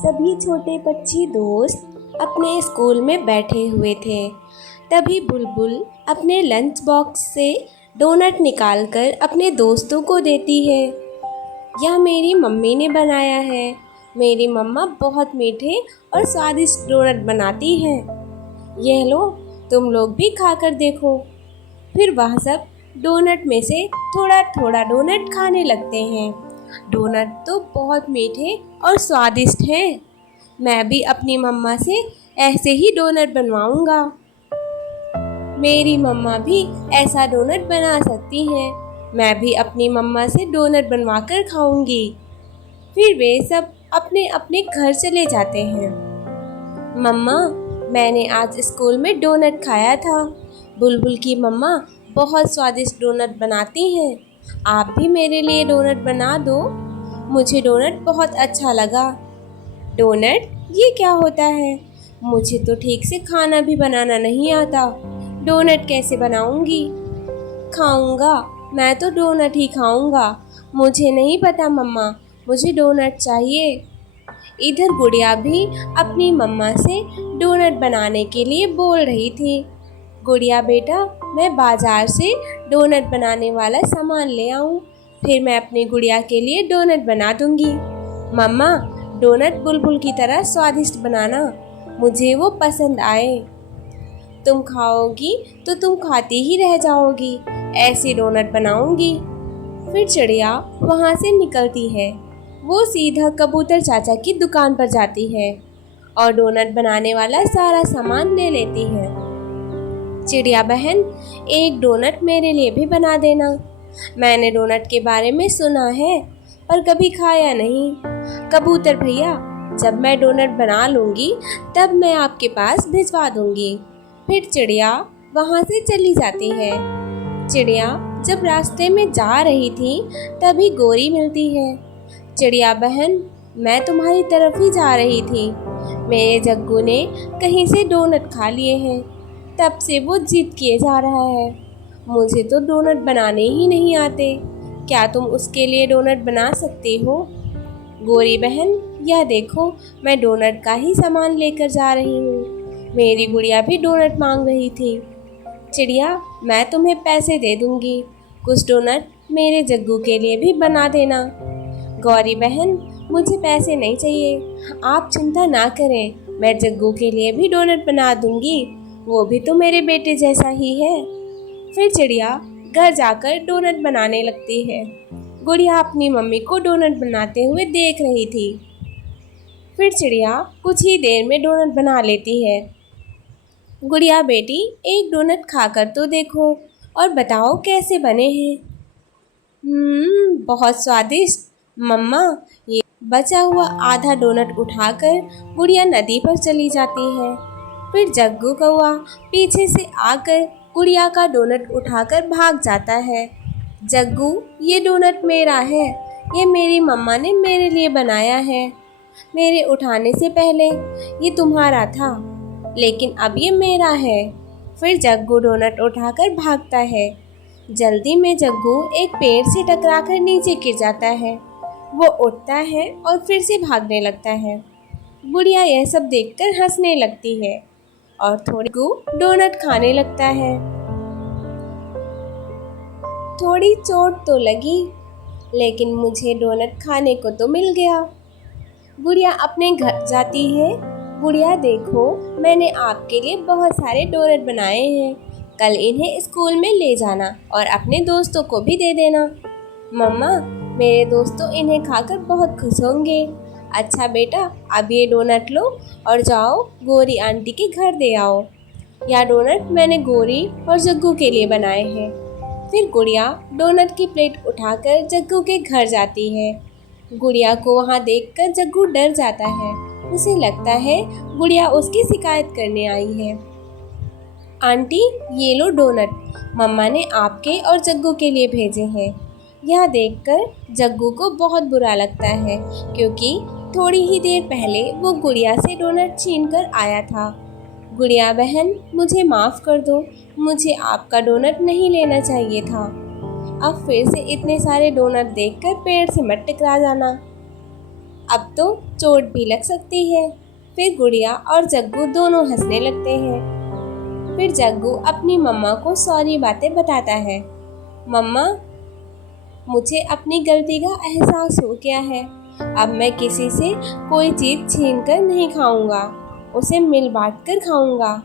सभी छोटे पक्षी दोस्त अपने स्कूल में बैठे हुए थे। तभी बुलबुल अपने लंच बॉक्स से डोनट निकालकर अपने दोस्तों को देती है। यह मेरी मम्मी ने बनाया है। मेरी मम्मा बहुत मीठे और स्वादिष्ट डोनट बनाती हैं। यह लो, तुम लोग भी खाकर देखो। फिर वह सब डोनट में से थोड़ा थोड़ा डोनट खाने लगते हैं। डोनट तो बहुत मीठे और स्वादिष्ट हैं। मैं भी अपनी मम्मा से ऐसे ही डोनट बनवाऊंगा। मेरी मम्मा भी ऐसा डोनट बना सकती हैं। मैं भी अपनी मम्मा से डोनट बनवाकर खाऊंगी। फिर वे सब अपने अपने घर चले जाते हैं। मम्मा, मैंने आज स्कूल में डोनट खाया था। बुलबुल की मम्मा बहुत स्वादिष्ट डोनट बनाती हैं। आप भी मेरे लिए डोनट बना दो। मुझे डोनट बहुत अच्छा लगा। डोनट ये क्या होता है? मुझे तो ठीक से खाना भी बनाना नहीं आता। डोनट कैसे बनाऊंगी? खाऊंगा, मैं तो डोनट ही खाऊंगा। मुझे नहीं पता मम्मा, मुझे डोनट चाहिए। इधर गुड़िया भी अपनी मम्मा से डोनट बनाने के लिए बोल रही थी। गुड़िया बेटा, मैं बाजार से डोनट बनाने वाला सामान ले आऊं, फिर मैं अपनी गुड़िया के लिए डोनट बना दूंगी। मम्मा, डोनट बुलबुल की तरह स्वादिष्ट बनाना, मुझे वो पसंद आए। तुम खाओगी तो तुम खाती ही रह जाओगी। ऐसी डोनट बनाऊंगी। फिर चिड़िया वहाँ से निकलती है। वो सीधा कबूतर चाचा की दुकान पर जाती है और डोनट बनाने वाला सारा सामान ले लेती है। चिड़िया बहन, एक डोनट मेरे लिए भी बना देना। मैंने डोनट के बारे में सुना है पर कभी खाया नहीं। कबूतर भैया, जब मैं डोनट बना लूँगी तब मैं आपके पास भिजवा दूँगी। फिर चिड़िया वहाँ से चली जाती है। चिड़िया जब रास्ते में जा रही थी तभी गोरी मिलती है। चिड़िया बहन, मैं तुम्हारी तरफ ही जा रही थी। मेरे जग्गू ने कहीं से डोनट खा लिए हैं, तब से वो जिद किए जा रहा है। मुझे तो डोनट बनाने ही नहीं आते। क्या तुम उसके लिए डोनट बना सकती हो? गोरी बहन, यह देखो, मैं डोनट का ही सामान लेकर जा रही हूँ। मेरी गुड़िया भी डोनट मांग रही थी। चिड़िया, मैं तुम्हें पैसे दे दूँगी। कुछ डोनट मेरे जग्गू के लिए भी बना देना। गौरी बहन, मुझे पैसे नहीं चाहिए। आप चिंता ना करें, मैं जग्गू के लिए भी डोनट बना दूँगी। वो भी तो मेरे बेटे जैसा ही है। फिर चिड़िया घर जाकर डोनट बनाने लगती है। गुड़िया अपनी मम्मी को डोनट बनाते हुए देख रही थी। फिर चिड़िया कुछ ही देर में डोनट बना लेती है। गुड़िया बेटी, एक डोनट खाकर तो देखो और बताओ कैसे बने हैं। बहुत स्वादिष्ट मम्मा। ये बचा हुआ आधा डोनट उठाकर गुड़िया नदी पर चली जाती है। फिर जग्गू कौआ पीछे से आकर गुड़िया का डोनट उठाकर भाग जाता है। जग्गू, ये डोनट मेरा है। ये मेरी मम्मा ने मेरे लिए बनाया है। मेरे उठाने से पहले ये तुम्हारा था, लेकिन अब ये मेरा है। फिर जग्गू डोनट उठाकर भागता है। जल्दी में जग्गू एक पेड़ से टकराकर नीचे गिर जाता है। वो उठता है और फिर से भागने लगता है। गुड़िया यह सब देखकर हंसने लगती है और थोड़ी डोनट खाने लगता है। थोड़ी चोट तो लगी, लेकिन मुझे डोनट खाने को तो मिल गया। गुड़िया अपने घर जाती है। गुड़िया देखो, मैंने आपके लिए बहुत सारे डोनट बनाए हैं। कल इन्हें स्कूल में ले जाना और अपने दोस्तों को भी दे देना। मम्मा, मेरे दोस्तों इन्हें खाकर बहुत खुश होंगे। अच्छा बेटा, अब ये डोनट लो और जाओ गोरी आंटी के घर दे आओ। यह डोनट मैंने गोरी और जग्गू के लिए बनाए हैं। फिर गुड़िया डोनट की प्लेट उठाकर जग्गू के घर जाती है। गुड़िया को वहाँ देखकर जग्गू डर जाता है। उसे लगता है गुड़िया उसकी शिकायत करने आई है। आंटी, ये लो डोनट, मम्मा ने आपके और जग्गू के लिए भेजे हैं। यह देखकर जग्गू को बहुत बुरा लगता है, क्योंकि थोड़ी ही देर पहले वो गुड़िया से डोनट छीन कर आया था। गुड़िया बहन, मुझे माफ़ कर दो। मुझे आपका डोनट नहीं लेना चाहिए था। अब फिर से इतने सारे डोनट देखकर पेड़ से मत टकरा जाना। अब तो चोट भी लग सकती है। फिर गुड़िया और जग्गू दोनों हंसने लगते हैं। फिर जग्गू अपनी मम्मा को सारी बातें बताता है। मम्मा, मुझे अपनी गलती का एहसास हो गया है। अब मैं किसी से कोई चीज़ छीन कर नहीं खाऊंगा, उसे मिल बांट कर खाऊंगा।